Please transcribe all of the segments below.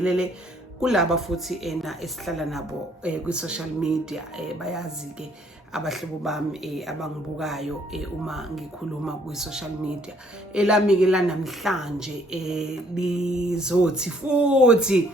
ngifinyelele kulaba futhi esihlala nabo ku-social media bayazi ke abahlobo bami abangibukayo uma ngikhuluma ku-social media. Elami ke lanamhlanje lizothi futhi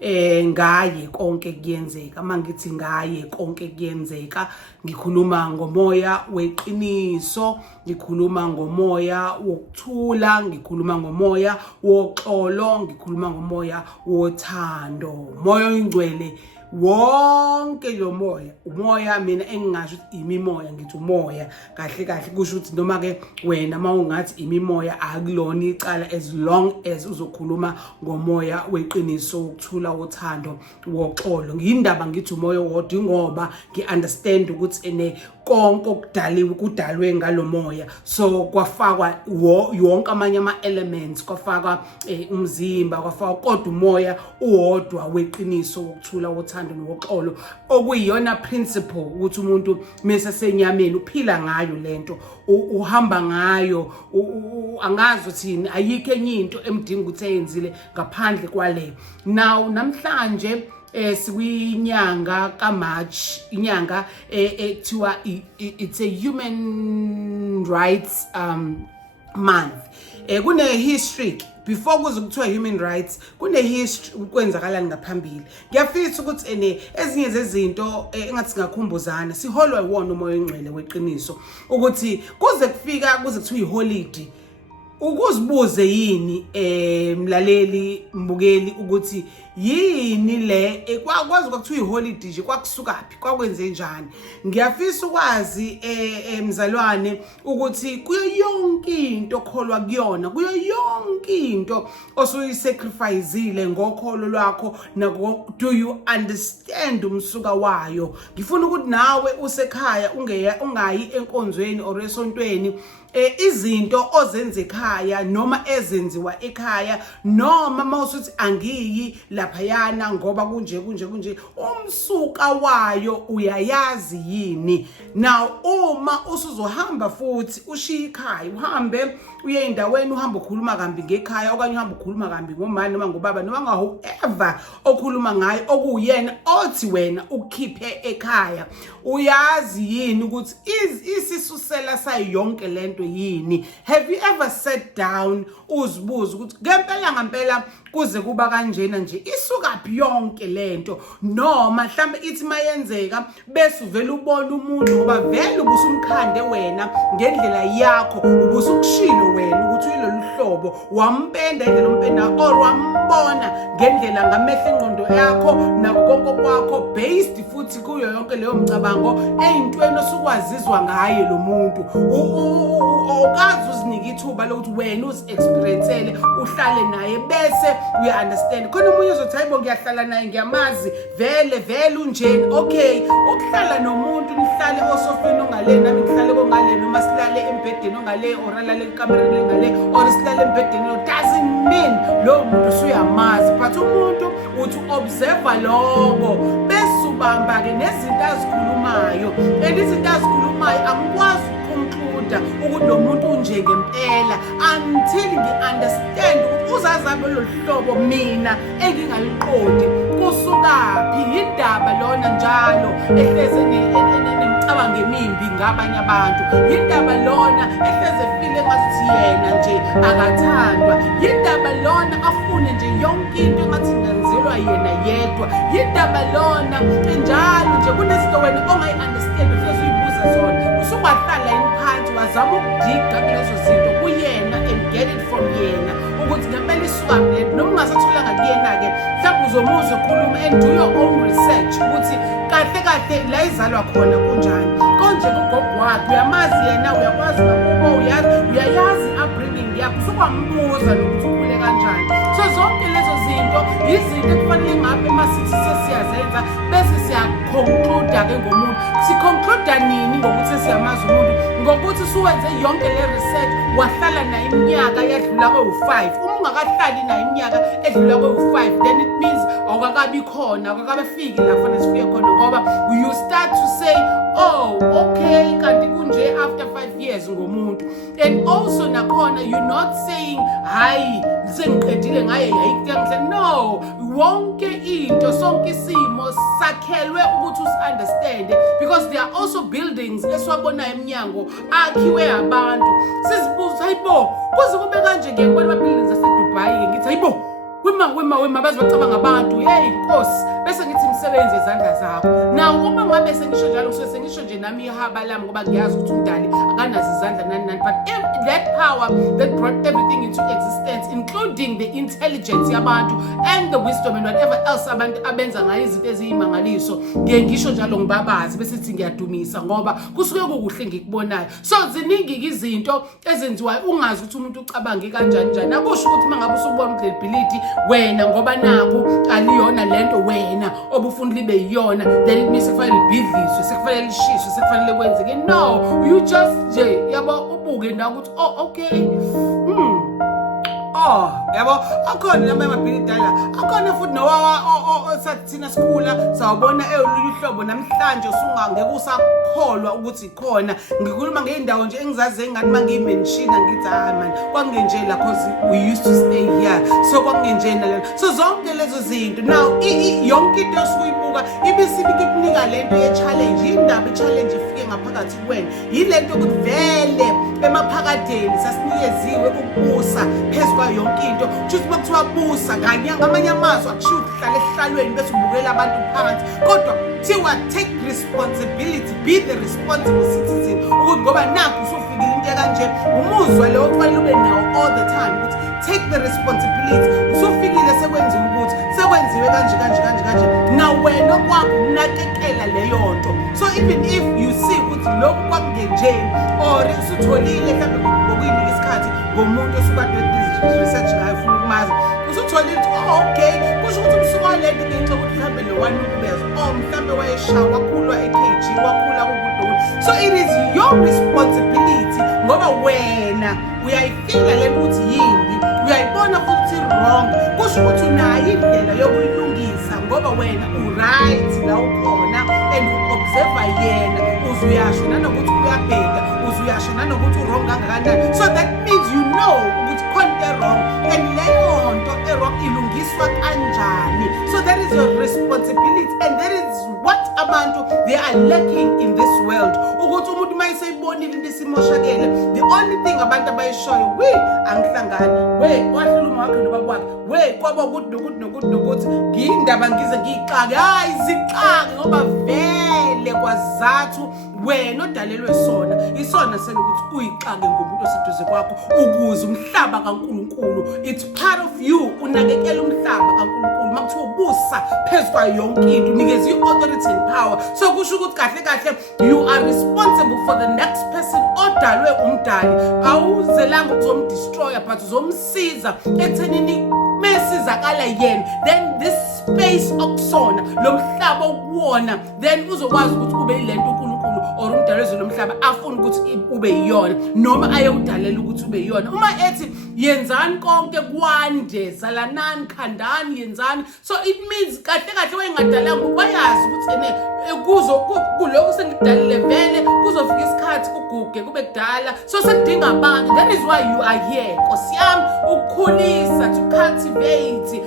ngaye konke kuyenzeka. Mangithi ngaye konke kuyenzeka, ngikhuluma ngomoya weqiniso, ngikhuluma ngomoya wokuthula, ngikhuluma ngomoya woxolo, ngikhuluma ngomoya wothando. Moya oyingcwele wonke lo moya, umoya mina engingasho ukuthi imimoya, ngithi umoya kahle kahle kusho ukuthi noma ke wena mawungathi imimoya akulona icala, as long as uzokhuluma ngomoya weqiniso, wokuthula, wothando, woxolo. Ngiyindaba ngithi umoya wodwa ngoba ngiunderstand ukuthi konke okudaliwe kudalwe ngalomoya, so kwafakwa yonke amanye ama-elements, kwafakwa umzimba, kwafakwa kodwa umoya uwodwa weqiniso, wokuthula, wothando noxolo, okuyiyona principle ukuthi umuntu mase senyameni uphila ngayo lento, uhamba ngayo, angazi uthini, ayikho enye into emdinga ukuthi ayenzile ngaphandle kwale. Now namhlanje sikwinyanga kaMarch, inyanga ekuthiwa it's a human rights month. Kune history before kuze kuthiwa human rights, kune history ukwenzakalani ngaphambili. Ngiyafisa ukuthi ezinye zezinto engathi singakhumbuzana, siholwa iwona umoya oyingcwele weqiniso, ukuthi kuze kuthiwa iholiday, ukuzibuze yini mlaleli mbukeli ukuthi yini le kwazi ukuthiwa iholiday nje kwakusukaphi, kwakwenze njani. Ngiyafisa ukwazi mzalwane ukuthi kuyo yonke into okholwa kuyona, kuyo yonke into osuyisacrificeile ngokholo lwakho, do you understand umsuka wayo? Ngifuna ukuthi nawe usekhaya ungayi enkonzweni or esontweni izinto ozenze ekhaya noma ezenziwa ekhaya, noma mawusuthi angiyi laphayana ngoba kunje umsuka wayo uyayazi yini. Now uma usuzohamba futhi ushiya ikhaya, uhambe uye endaweni, uhamba ukhuluma kambi ngekhaya, okanye uhamba ukhuluma kambi ngomama noma ngobaba noma whoever okhuluma ngayo okuyena othi wena ukukhiphe ekhaya, uyazi yini ukuthi isisusela sayo yonke lento yini? Have you ever sat down uzibuza ukuthi ngempela kuze kuba kanjena nje isukaphi yonke lento? Noma mhlambe ithi mayenzeka bese uvela ubona umuntu ngoba vele ubusumkhande wena ngendlela yakho, ubusukushilo wena ukuthi uyilolu hlobo, wampenda indlela umpenda or wambona ngendlela ngamehlo engqondo yakho nakonke kwakho, based futhi kuyo yonke leyo mcabango eyintweni osukwazizwa ngaye lo muntu. Awukazi uzinike ithuba lokuthi wena uzi-experience-ele, uhlale naye bese uya-understand. Khona umunye uzothi hayibo ngiyahlala naye, ngiyamazi vele unjeni. Okay, ukuhlala nomuntu nihlale osofeni ongale, nami ngihlale kongale, noma silale embhedeni ongale or alale ekamereni engale or silale embhedeni, doesn't mean lo muntu usuyamazi. But umuntu uthi observe lokho bese ubamba ke nezinto azikhulumayo, and izinto azikhulumayo angikwazi ukuthi lo muntu unje ngempela until ngi-understand ukuthi uzazabe lo hlobo mina engingaliqondi kusukaphi. Yindaba lona njalo ehleze nemicabango emimbi ngabanye abantu, yindaba lona ehleze file ngathi yena nje akathandwa, yindaba lona afune nje yonke into engathi ngenzelwa yena yedwa, yindaba lona njalo nje kunezinto wena ongayi-understand ufike uyibuza zona, usubahlala phansi wazama ukudiga kulezo zinto kuyena and get it from yena ukuthi ngempela isukaphi lento. Noma ungasatholanga kuyena-ke mhlawumbe uzomuzwa ekhuluma and do your own research ukuthi kahle la izalwa khona kunjani, konje kugogo wakhe, uyamazi yena, uyakwazi nakubo, uyayazi upbringing yakho, usukwambuza nokuthi ukhule kanjani. So zonke lezo zinto izinto ekufanele ngabe masithi sesiyazenza bese siyaconclude-ke ngomuntu. Siconclude nini ngokuthi siyamazi umuntu? Ngokuthi suwenze yonke le research, wahlala naye iminyaka yadlula kwe-5. Uma ungakahlali naye iminyaka edlula kwe-5, then it means awukakabi khona, awukakabefiki la kufanele sifike khona, ngoba you start to say, oh okay, kanti kunje nje after 5 years ngomuntu. And also nakhona you're not saying hayi sengiqedile ngaye yayikuhle. No, wonke into sonke isimo sakhelwe ukuthi usunderstand, because there are also buildings esiwabona eminyango akhiwe abantu. Sizibuza hayibo kuze kube kanje ke kwaba buildings aseDubai ngithi hayibo wema bazi bacabanga abantu hey Nkosi bese ngithi imisebenzi yezandla zakho. Now uma ngabe sengisho njalo sengisho nje nami ihaba lami ngoba ngiyazi ukuthi umdali akanazo izandla nani, but that power that brought everything into existence, including the intelligence yabantu and the wisdom and whatever else abantu abenza ngayo izinto eziyimangaliso, ngisho njalo ngibabazi bese sithi ngiyadumisa ngoba kusuke kukuhle ngikubonayo. So ziningi izinto ezenziwayo ungazi ukuthi umuntu ucabange kanjani njani. Akusho ukuthi mangabe usubona credibility wena ngoba naku aliyona lento wena obufuna libe yiyona then it means sekufanele libhidliswe, sekufanele lishiswe, sekufanele kwenzeke. No, you just nje yabo ubuke ndawo ukuthi oh okay yabo akhona noma emabhilidi la akhona futhi nowa sathi thina sikhula sawubona olunye uhlobo namhlanje usungangeke usakholwa ukuthi ikhona. Ngikhuluma ngeindawo nje engizazi engathi mangiyimenshina ngithi hayi man kwangenjela because we used to stay here, so kwangenjena lena. So zonke lezo zinto now yonke into osuyibuka ibisibike kunika lento ye-challenge. Indaba i-challenge ifike ngaphakathi kuwena yilento ukuthi vele emaphakadeni sasinikeziwe ukubusa phezulu yonke into. Just bakuthiwa busa kanye ngamanye amazwi akushiwo uhlala ehlalweni bese ubukela abantu phansi, kodwa thiwa take responsibility, be the responsible citizen. Ukuthi ngoba nakho usufikile into kanje umuzwa lo okufanele ube nawo all the time ukuthi take the responsibility. Usufikile sekwenziwe ukuthi sekwenziwe kanje na wena kwakho unakekela leyo nto. So even if you see ukuthi lokho kwakungenjeni or usutholile mhlawumbe ngokuyinika isikhathi ngomuntu osukade research ngayo ufuna ukumazi usutholile ukuthi okay kusho ukuthi umsuka lento ngenxa ukuthi mhlawumbe lo one ukubeza mhlawumbe wayeshawa wakhulwa eKG wakhula kubuduku. So it is your responsibility ngoba wena uyayifila lento ukuthi yimbi, uyayibona futhi wrong, kusho ukuthi unayo indlela yokuyilungisa ngoba wena right la ukhona and observe yena uzuyasho nanokuthi uyabheka uzuyasho nanokuthi wrong kangakanani. So that means you know ukuthi khona wrong and leyo nto wrong ilungiswa kanjani. So that is your responsibility and that is what abantu they are lacking in this world. Ukuthi umuntu mayiseyibonile into isimoshakele, the only thing abantu abayishoyo angihlangani wahluluma wakhe nobakwakhe kwaba nokuthi ngiyindaba ngize ngiyixake hayi zixake ngoba vele kwazathu wena odalelwe sona isona selokuthi uyixake ngomuntu oseduze kwakho ukuze umhlaba kaNkulunkulu, it's part of you unakekela umhlaba kaNkulunkulu makuthiwa ubusa phezulu kwayo yonke into unikeza i-authority and power. So kusho ukuthi kahle you are responsible for the next person odalwe umdali. Awuzelanga ukuzomdestroya but uzomsiza ekuthenini mesizakala yena then this space okusona lo mhlaba okuwona then uzokwazi ukuthi kube ilento uNkulunkulu or umdalezwe lo mhlaba afuna ukuthi ube yiyona noma ayewudalela ukuthi ube yiyona. Uma ethi yenzani konke kwande zalanani khandani yenzani, so it means kahle wayengadalanga ubayazi ukuthi ene kuloko sengidalile vele kuzofika isikhathi kuguge kube kudala, so sekudinga abantu. That is why you are here Nkosi yami, ukukhulisa, to cultivate,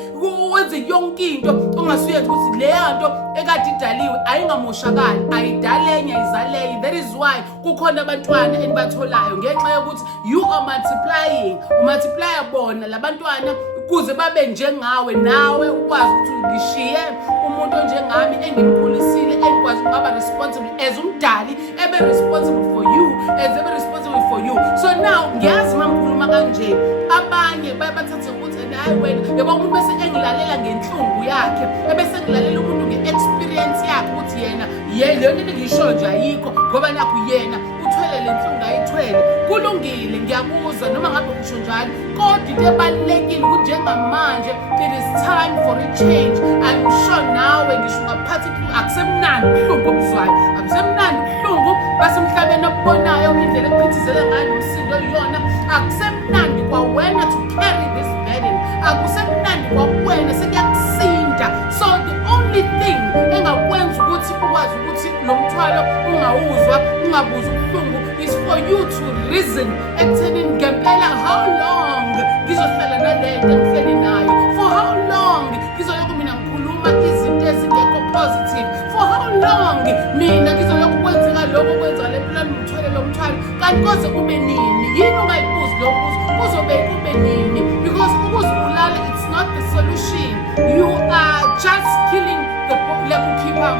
wenze yonke into ongasuyenza ukuthi leyo nto ekade idaliwe ayingamoshakali ayidalenya izaleye. That is why kukhona abantwana enibatholayo ngenxa yokuthi you are multiplying bona labantwana kuze babe njengawe, nawe ukwazi ukuthi ngishiye umuntu onjengami engimkhulisile engikwazi ukungaba responsible as umdali ebe responsible for you as ebe responsible for you. So now ngiyazi mangikhuluma kanje abanye babathathe ukuthi nayi wena yebo umuntu bese engilalela ngenhlungu yakhe ebese ngilalela umuntu ngeexperience yakhe ukuthi yena leyo nto ngisho nje ayikho ngoba nakho yena uthwele lenhlungu ayithwele. Kulungile ngiyakuzwa noma ngabe usho njalo, kodwa into ebalekile ukuthi njengamanje it is time for a change. I'm sure nawe ngisho ngaphathi akusemnandi ubuhlungu obuzwayo, akusemnandi ubuhlungu basemhlabeni obubonayo indlela ekuphithizela ngayo umsindo yona, akusemnandi kwawena to carry this burden, akusemnandi kwawena sekuyakusinda. So the only thing engakwenza ukuthi ukwazi ukuthi lo mthwalo ungawuzwa ungabuza ubuhlungu reason ekuthenini ngempela how long ngizohlala nalento engihleli nayo, for how long ngizolokhu mina ngikhuluma izinto ezingekho positive, for how long mina ngizolokhu kwenzeka lokho kwenzeka lempilweni ngithwele lo mthwalo, kanti koze kube nini? Yini ungayibuzi lo mbuzo? Kuzobe kube nini? Because ukuzibulala, it's not the solution. You are just killing the kukhipha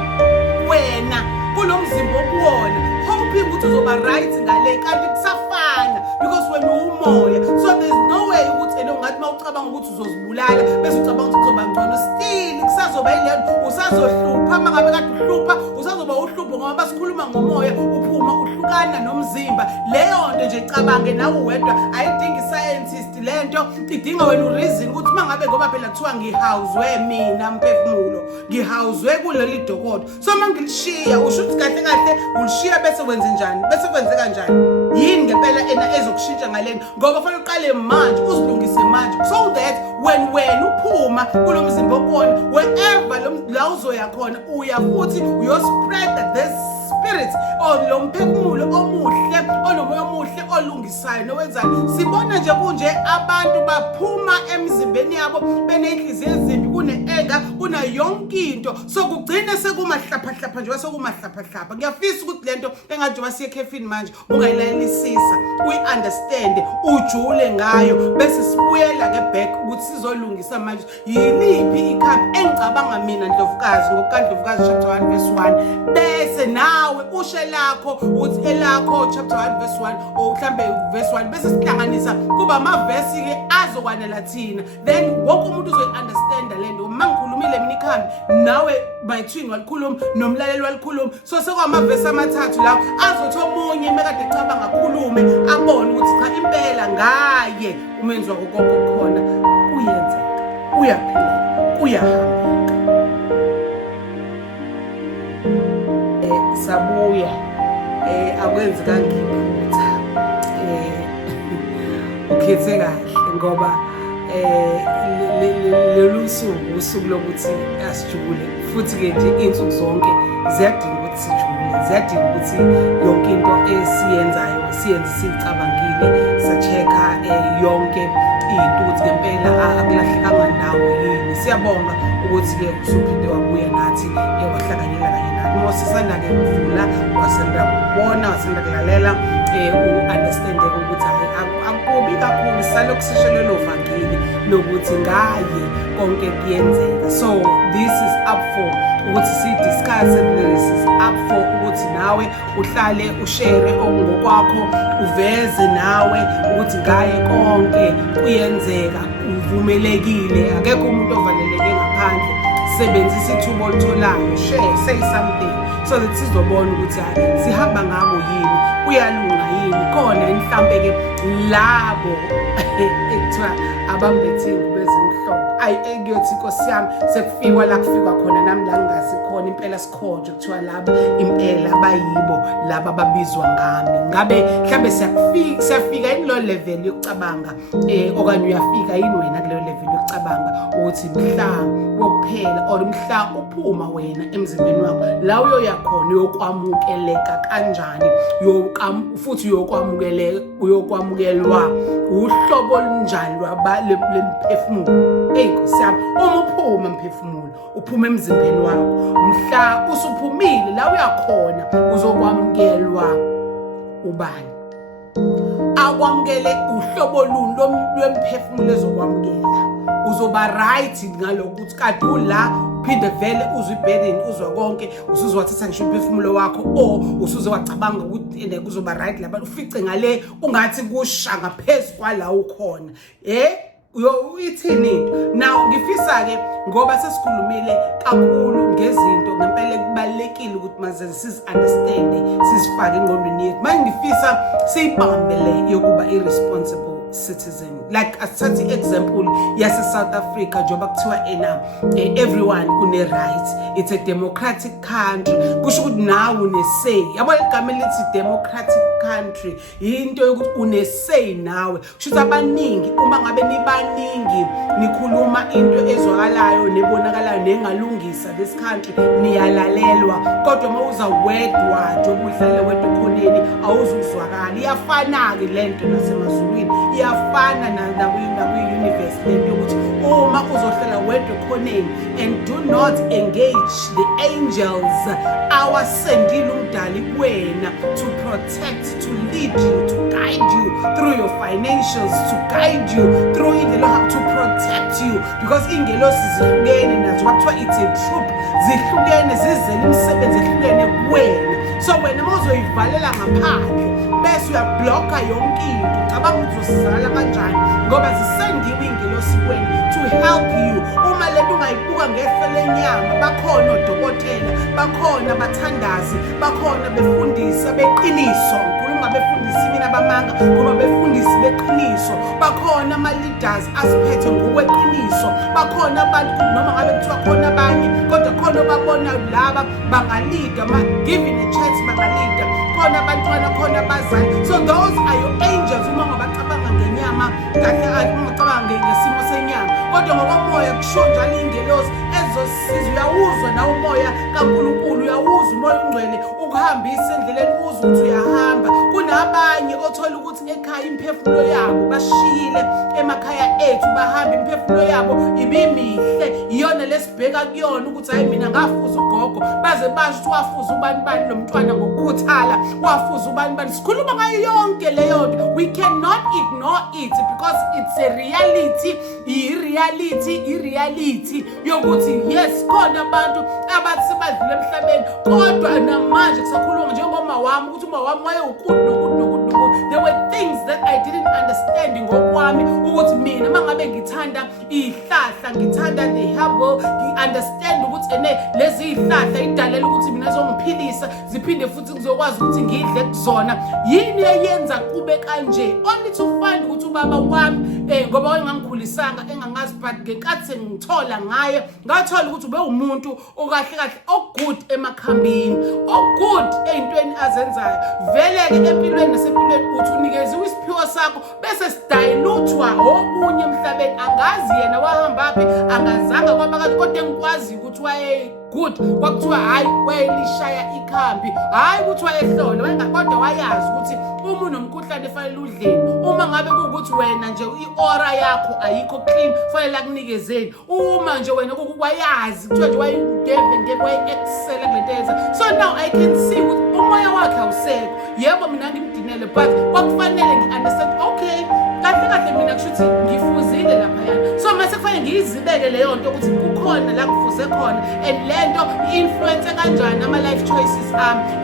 wena kulo mzimba okuwona, hoping ukuthi uzoba right ngale, kanti kusafana because wena umoya. So there's no way ukuthi ungathi mawucabanga ukuthi uzozibulala bese ucabanga ukuthi kuzoba ngcono, still kusazoba yilento, usazohlupha. Mangabe kade uhlupha usazoba uhlupho, ngoba basikhuluma ngomoya, uphuma uhlukana nomzimba. Leyo nto nje icabange nawe wedwa, ayidingi scientist lento, idinga wena ureason ukuthi mangabe ngoba phela kuthiwa ngihawuzwe mina mphefumulo, ngihawuzwe kuleli dokodo, so mangilishiya usho ukuthi kahle kahle ulishiya bese wenze njani, bese kwenzeka njani? Yini ngempela ena ezokushintsha ngaleni? Ngoba kufanele uqale manje, uzilungise manje, so that when uphuma kulo mzimba okuwona, wherever la uzoya khona, uya futhi uyospread this spirit or lo mphefumulo omuhle, onomoya omuhle, olungisayo nowenzani. Sibona nje kunje abantu baphuma emzimbeni yabo beneyinhliziyo ezimbi, kune-enga, kuna yonke into, so kugcine sekumahlaphahlapha nje, sekumahlaphahlapha. Ngiyafisa ukuthi lento engathi wasiye ekhefini manje ungayilalelisisa, uyi-understand, ujule ngayo, bese sibuyela ke back ukuthi sizolungisa manje yiliphi ikhambi engicabanga mina Ndlovukazi, ngokukaNdlovukazi chapter 1 verse 1, bese nawe ushe lakho uthi elakho chapter 1 verse 1 or mhlambe verse 1, bese sihlanganisa kuba amavesi ke azokwanela thina, then wonke umuntu uzoyi-understanda lento. Mangikhulumile mina ikhambi, nawe between walikhuluma nomlaleli walikhuluma, so sekwamavesi amathathu lawo azothi omunye mekade ecabanga akhulume abone ukuthi cha impela ngaye umenzi wako konke khona kuyenzeka, uyaphila, kuyahambeka. Sabuya akwenzeka ngiphutha, ukhethe kahle ngoba lolu usuku lokuthi asijule, futhi ke nje insuku zonke ziyadinga ukuthi sijule, ziyadinga ukuthi yonke into esiyenzayo siyenze sicabangile, sa-check-a yonke into ukuthi ngempela akulahlekanga ndawo yini. Siyabonga ukuthi ke usuphinde wabuya nathi wahlanganyela kanye nathi. Mosisanda ke kuvula, wasanda kubona, wasanda kulalela, u-understand ukuthi akubi kakhulu salokhu sishelelo vangeli lokuthi ngaye konke kuyenzeka. So this is up for ukuthi si-discuss, this is up for ukuthi nawe uhlale ushare okungokwakho, uveze nawe ukuthi ngaye konke kuyenzeka, uvumelekile, akekho umuntu ovaleleke ngaphandle. Sebenzisa ithuba olitholayo, share, say something so that sizobona ukuthi hayi sihamba ngabo yini, uyalunga yini, khona mhlambe ke labo ekuthiwa abambethe ingubo ezimhlophe. Ayi engiyothi Nkosi yami sekufikwa la kufikwa khona nami la ngasikhona impela sikhonje kuthiwa laba impela bayibo laba ababizwa ngami. Ngabe mhlambe siyafika ilo level yokucabanga okanye uyafika yini wena kuleyo level yokucabanga ukuthi mhla wokuphela or mhla uphuma wena emzimbeni wakho la uyoyakhona uyokwamukeleka kanjani, futhi uyokwamukelwa uhlobo olunjani lwemphefumulo. Nkosi yami, uma uphuma mphefumulo, uphuma emzimbeni wakho, mhla usuphumile la uyakhona uzokwamukelwa ubani? Akwamukele uhlobo luni lwemphefumulo ezokwamukela, uzoba right ngalokuthi kade ula phinde vele uzwe iburden, uzwa konke, usuzowathatha ngisho umphefumulo wakho, usuze wacabanga ukuthi kuzoba right labantu, ufice ngale ungathi kusha ngaphezulu kwala ukhona. Ithini into now? Ngifisa ke ngoba sesikhulumile kakhulu ngezinto ngempela kubalekile ukuthi maze sizi-understande, sizifake engqondweni yethu. Manje ngifisa siyibambe le yokuba irresponsible citizen, like asithathe i-example yase-South Africa njengoba kuthiwa everyone une-right, it's a democratic country, kusho ukuthi nawe une-say. Yabo igama elithi democratic country into yokuthi une-say nawe. Kushuthi abaningi uma ngabe nibaningi nikhuluma into ezwakalayo nebonakalayo nengalungisa this country niyalalelwa, kodwa uma uza wedwa nje ubuhlale wedwa ekhoneni awuzuzwakala. Iyafana-ke lento nasemazulwini, iyafana nakwi-universe lento yokuthi uma uzohlala wedwa ekhoneni and do not engage the angels awasendile umdali kuwena to protect, to lead you, to guide you through your financials, to guide you through how to protect you, because ingelosi zihlukene nazo kwathiwa it's a troop, zihlukene zizele imisebenzi ehlukene kuwena. So wena uzoyivalela ngaphandle bese uyablocka yonke into, cabanga ukuthi uzosizakala kanjani ngoba zisendiwe ingelosi kuwena to help you. Uma lento ungayibuka ngehlo lenyama, bakhona odokotela, bakhona abathandazi, bakhona befundisa beqiniso, nkulumo befundisi mina bamanga ngoba befundisi beqiniso, bakhona ama-leaders asiphethe ngokweqiniso, bakhona abantu noma ngabe kuthiwa khona abanye kodwa khona babona laba bangalida, giving a chance bangalida, khona abantwana, khona abazali. So those are your angels uma ngabacabanga ngenyama kahle, ungacabanga ngesimo senyama, kodwa ngokomoya kusho njalo ingelosi ezosisiza. Uyawuzwa na umoya kaNkulunkulu, uyawuzwa umoya ungcwele ukuhambisa endleleni, uzwe ukuthi uyahamba. Kunabanye othola ukuthi ekhaya imphefumulo yabo bashiyile emakhaya ethu, bahamba imphefumulo yabo ibimihle, iyona lesibheka kuyona ukuthi hayi mina ngafuza ugogo, baze basho ukuthi wafuza ubani lo mntwana ngokukhuthala, wafuza ubani. Sikhuluma ngayo yonke leyo nto. We cannot ignore it because it's a reality, i-reality yokuthi yes khona abantu abathi sebadlule emhlabeni, kodwa namanje kusakhuluma njengoma wami ukuthi uma wami wayewukudu. There were things that I didn't understand ngokwami ukuthi mina mangabe ngithanda ihlahla, ngithanda the herbal, ngi-understand ukuthi lezi ihlahla idalela ukuthi mina zongiphilisa, ziphinde futhi ngizokwazi ukuthi ngidle kuzona. Yini eyenza kube kanje? Only to find ukuthi ubaba wami ngoba wayengangikhulisanga engangazi, but ngenkathi sengithola ngaye ngathola ukuthi ube umuntu okahle okugood emakhambini, okugood ey'ntweni azenzayo. Vele-ke empilweni nasempilweni uthi unikeziwe isiphiwo sakho bese sidayiluthwa okunye emhlabeni. Angazi yena wahambaphi, angazanga kwabakade, kodwa engikwazi ukuthi good kwakuthiwa hayi wayelishaya ikhambi, hayi ukuthi wayehlole, kodwa wayazi ukuthi uma unomkhuhlane fanele udleni. Uma ngabe kuwukuthi wena nje i-ora yakho ayikho clean fanele akunikezeni. Uma nje wena wayazi kuthiwa nje waye-excela kulento yenza. So now I can see ukuthi umoya wakhe awusekho. Yebo mina ngimdinele, but kwakufanele ngi-understand okay kahle mina kushuthi ngifuzile laphayana. So mase kufanele ngiyizibeke leyo nto ukuthi kukhona la kufuze khona, and lento i-influence kanjani ama-life choices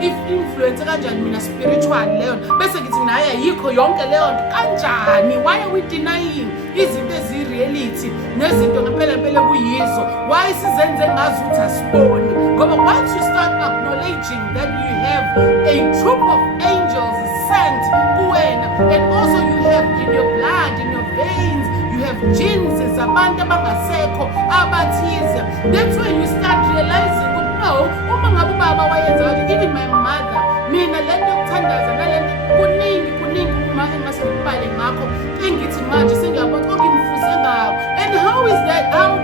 if-influence kanjani mina spiritually leyo nto, bese ngithi mina hayi ayikho yonke leyo nto kanjani. Why are we denying izinto eziyi-reality nezinto ngempela kuyizo? Why sizenze ngazi ukuthi asiboni? Ngoba once you start acknowledging that you have a troop of angels sent kuwena, and also you have in your blood, in your veins, you have genes zabantu abangasekho abathize. That's when you start realizing ukuthi no, uma ngabe ubaba wayenza, even my mother, mina lento yokuthandaza nalento kuningi uma engasikubale ngakho engithi manje sengiyabona konke ngifuze ngawo. And how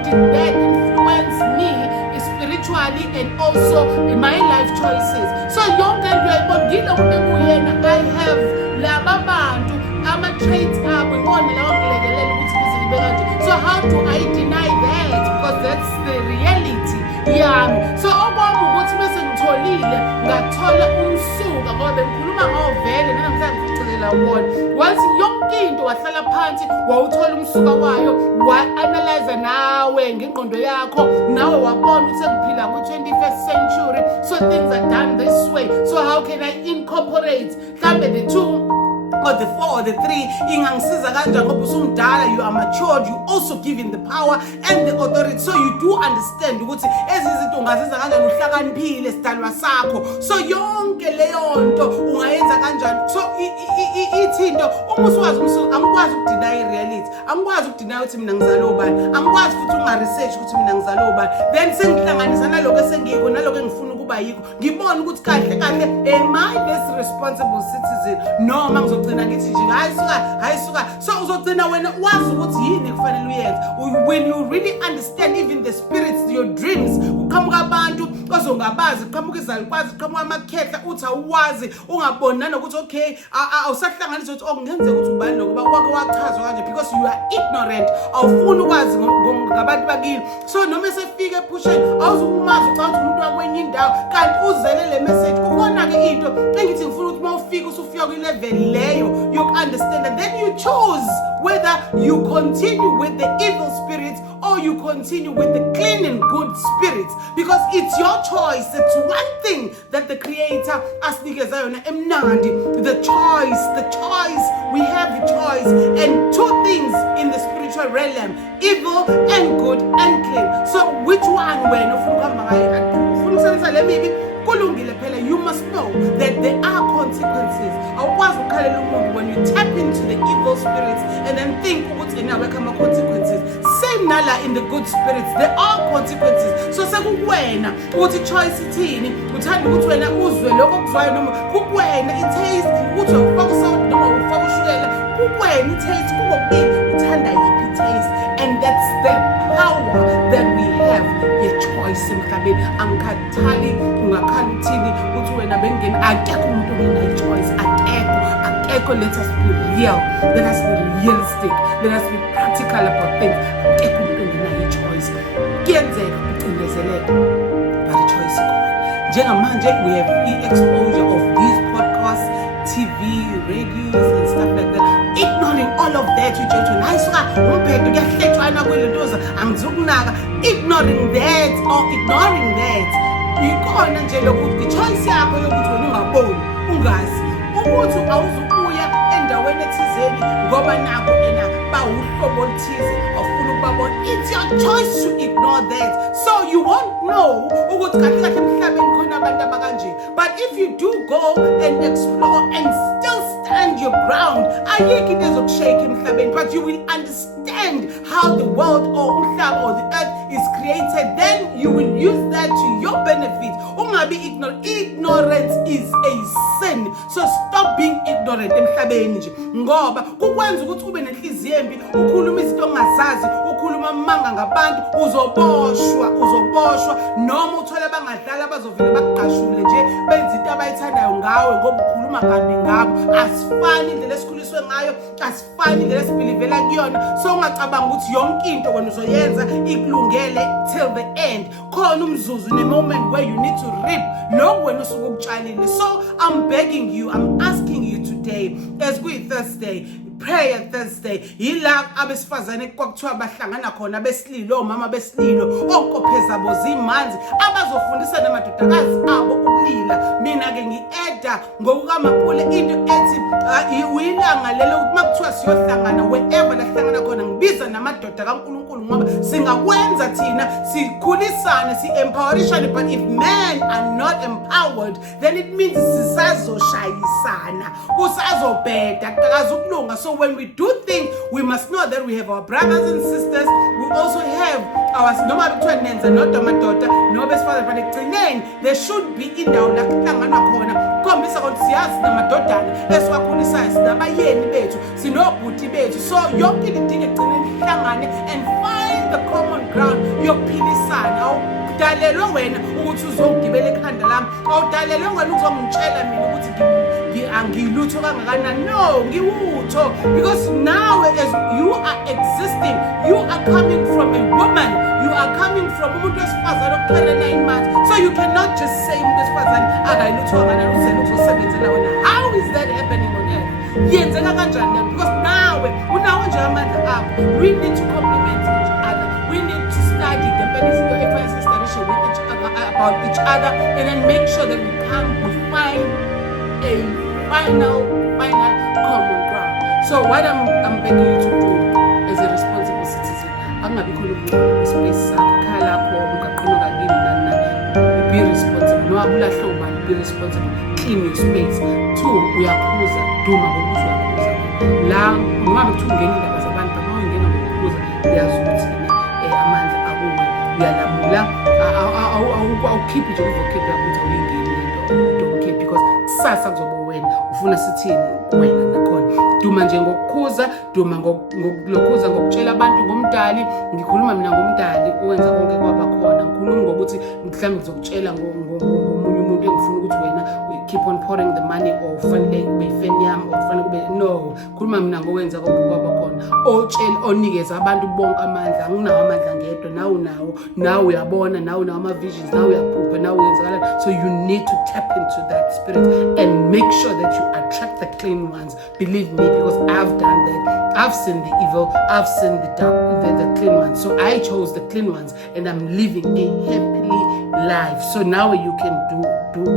did that influence me spiritually and also in my life choices? So yonke into uyayibona ngilo muntu ekuyena, I have laba bantu ama-traits abo iwona lawa ngilekelela ukuthi ngizibe kanje. So how do I deny that? Because that's the reality yami. So okwami ukuthi bese ngitholile ngathola umsuka ngoba bengikhuluma ngawo vele namhlanje ngicela wona. Once yonke into wahlala phansi wawuthola umsuka wayo, wa-analyze nawe ngengqondo yakho, nawe wabona ukuthi sengiphila kwi-21st century, so things are done this way. So how can I incorporate mhlambe the two or the 4 or the 3 ingangisiza kanjani ngoba usumdala, you are matured, you also given the power and the authority, so you do understand ukuthi ezizinto ungazenza kanjani, uhlakaniphile sidalwa sakho. So yonke leyo nto ungayenza kanjani. So ithinto uma uswazi angikwazi ukudeny i-reality, angikwazi ukudeny ukuthi mina ngizalwe ubani, angikwazi futhi unga-research ukuthi mina ngizalwe ubani, then sengihlanganisa naloko esengikho naloko engifuna ukuba yikho ngibone ukuthi kahle kahle am I this responsible citizen noma ngizogcina ngithi nje hayi suka so uzogcina wena wazi ukuthi yini kufanele uyenze when you really understand even the spirits your dreams uqhamuka abantu ozongabazi uqhamuka izalikwazi uqhamuka amakhetha uthi awazi ungabonana ukuthi okay awusahlanganisa ukuthi okungenzeka ukuthi ubani ngoba wake wachazwa kanje because you are ignorant awufuni ukwazi ngabantu bakini so noma sefika ephusheni awuzukumazi ucathi umuntu wakwenye indawo kanti uzele le message ukona ke into engithi ngifuna ukuthi mawufika usufika ku level leyo you understand and then you choose whether you continue with the evil spirits or you continue with the clean and good spirits because it's your choice. It's one thing that the creator asinikeza yona emnandi the choice we have the choice and two things in the spiritual realm evil and good and clean so which one wena ufuna ukuhamba ngayo ufuna ukusebenzisa le mibi kulungile phela you must know that there are consequences awukwazi ukukhalela umuntu when you tap into the evil spirits and then think ukuthi nawe kama consequences same nala in the good spirits there are consequences so sekuwena ukuthi choice ithini uthanda ukuthi wena uzwe lokho kuzwayo noma kuwena i-taste ukuthi ufaka salt noma ufaka ushukela kuwena i-taste kokubili uthanda yiphi i-taste and that's the power that we have choice emhlabeni angikhathali ungakhala uthini uthi wena bengena akekho umuntu onayo choice akekho let us be real let us be realistic let us be practical about things akekho umuntu onayo choice kuyenzeka ucindezeleke but choice ikhona njengamanje we have exposure of these podcasts TV radios and stuff like that ignoring all of that you just nayisuka umphetho kuyahlethwana kwelentoza angizokunaka ignoring that ikona nje lokuthi choice yakho yokuthi wena ungaboni ungazi ukuthi awuzukuya endaweni ethizeni ngoba nako ena bawuhlobo oluthize awufuna ukubabona it's your choice to ignore that so you won't know ukuthi kahle kahle emhlabeni khona abantu abakanje but if you do go and explore and still stand your ground ayikho into ezokushake emhlabeni but you will understand how the world or umhlaba or the earth is created then you will use that to your benefit ungabi ignorance is a sin so stop being ignorant emhlabeni nje ngoba kukwenza ukuthi ube nenhliziyo embi ukhuluma izinto ongazazi ukhuluma amanga ngabantu uzoboshwa noma uthola bangadlala bazovela bakuqashule nje benza into abayithandayo ngawe ngoba ukhuluma kabi ngabo asifani indlela esikhuliswe ngayo asifani indlela esibhilivela kuyona so ungacabanga ukuthi yonke into wena uzoyenza ikulungele till the end khona umzuzu ne moment where you need to reap lokho wena usuke ukutshalile so I'm begging you I'm asking you today as we Thursday prayer Thursday yila abesifazane kwakuthiwa bahlangana khona besililo omama besililo onkopheza bo zimanzi abazofundisa namadodakazi abo ukulila mina ke ngieda ngokukamapule into ethi uyilanga lelo ukuthi makuthiwa siyohlangana wherever la hlangana khona ngibiza namadoda kaNkulunkulu ngoba singakwenza thina sikhulisane si-empowerishane but if men are not empowered then it means sisazoshayisana kusazobheda kutakaza ukulunga so when we do things we must know that we have our brothers and sisters we also have our noma between nenza nodomadoda no besifazane fanele kugcineni there should be indawo la kuhlanganwa khona khombisa ukuthi siyazi namadodana esiwakhulisayo sinabayeni bethu sinobhuti bethu so yonke idinga egcineni ihlangane and find the common ground yokuphilisana awudalelwe wena ukuthi uzongibela ekhanda lami awudalelwe wena uzongitshela mina ukuthi angilutho kangakanani no ngiwutho because now as you are existing you are coming from a woman you are coming from umuntu wesifazane okuphela 9 months so you cannot just say umuntu wesifazane akayilutho kangakanani uzele uzosebenzela wena how is that happening on earth yenzeka kanjani because nawe unawo nje amandla akho we need to complement each other we need to study the benefits of study with each other about each other and then make sure that we find a final common ground. So what I'm begging you to do as a responsible citizen, angabi khona space sakho khala lapho ungaqhina kakini nani be responsible. No abulahlo ubani be responsible. Clean your space. 2 uyakhuza duma ngokuthi uyakhuza. La noma bethu ungena indaba zabantu noma ungena ngokukhuza uyazi ukuthi amandla akuwe uyalamula wena awukhiphi nje uzokhipha ukuthi awuyingeni lento, don't care, because kusasa kuzoba wena ufuna sithini wena nakhona. Duma nje ngokukhuza, duma ngokulokhuza, ngokutshela abantu ngomdali. Ngikhuluma mina ngomdali owenza konke kwaba khona. Ngikhuluma ngokuthi mhlawumbe ngizokutshela ngomunye umuntu engifuna ukuthi wena keep on pouring the money, or fanele kube fan yami, or fanele kube no. Khuluma mina ngowenza konke kwaba khona. Onikeza abantu bonke amandla. Anginawo amandla ngedwa, nawe uyabona, nawe unawo ama-visions, nawe uyaphupha, nawe uyenzakala. So you need to tap into that spirit and make sure that you attract the clean ones. Believe me, because I've done that. I've seen the evil, I've seen the dark, the clean ones. So I chose the clean ones, and I'm living a happily life. So now you can do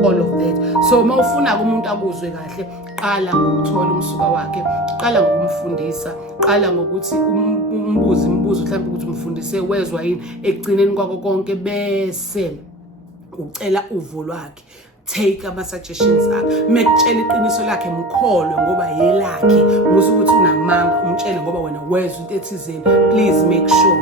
all of that. So mawufuna umuntu akuzwe kahle, qala ngokuthola umsuka wakhe, qala ngokumfundisa, qala ngokuthi umbuzo mhlawumbe ukuthi umfundise wezwa yini. Ekugcineni kwako konke bese ucela uvo lwakhe. Take ama-suggestions akhe. Mekutshela iqiniso lakhe mkholwe ngoba yelakhe. Musu ukuthi unamanga umtshele ngoba wena wezwa into ethizeni. Please make sure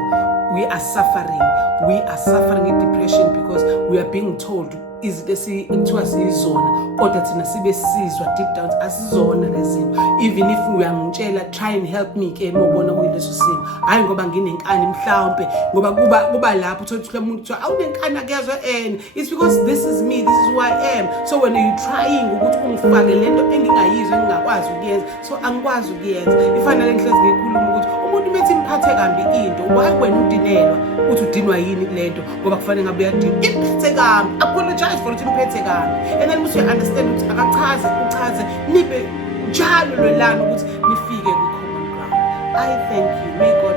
we are suffering in depression because we are being told izinto ekuthiwa siyizona, kodwa thina sibe sizwa deep down asizona lezinto. Even if uyangitshela try and help me ke mobona kuyileso simo, hayi ngoba nginenkani mhlawumbe, ngoba kuba lapho uthola umuntu kuthiwa awunenkani akuyazwa. It's because this is me, this is who I am. So when you trying ukuthi ungifake lento engingayizwa engingakwazi ukuyenza, so angikwazi ukuyenza. Ifanele ngihlezi ngikhuluma ukuthi umuntu methi imphathe kambi into, why wena udinelwa uthi udinwa yini kulento, ngoba kufanele ngabe uyadinwa imphethe kambi. Apologize for ukuthi imphethe kambi, and then must you understand ukuthi uchaze nibe njalo lelana ukuthi nifike ku common ground. I thank you. May God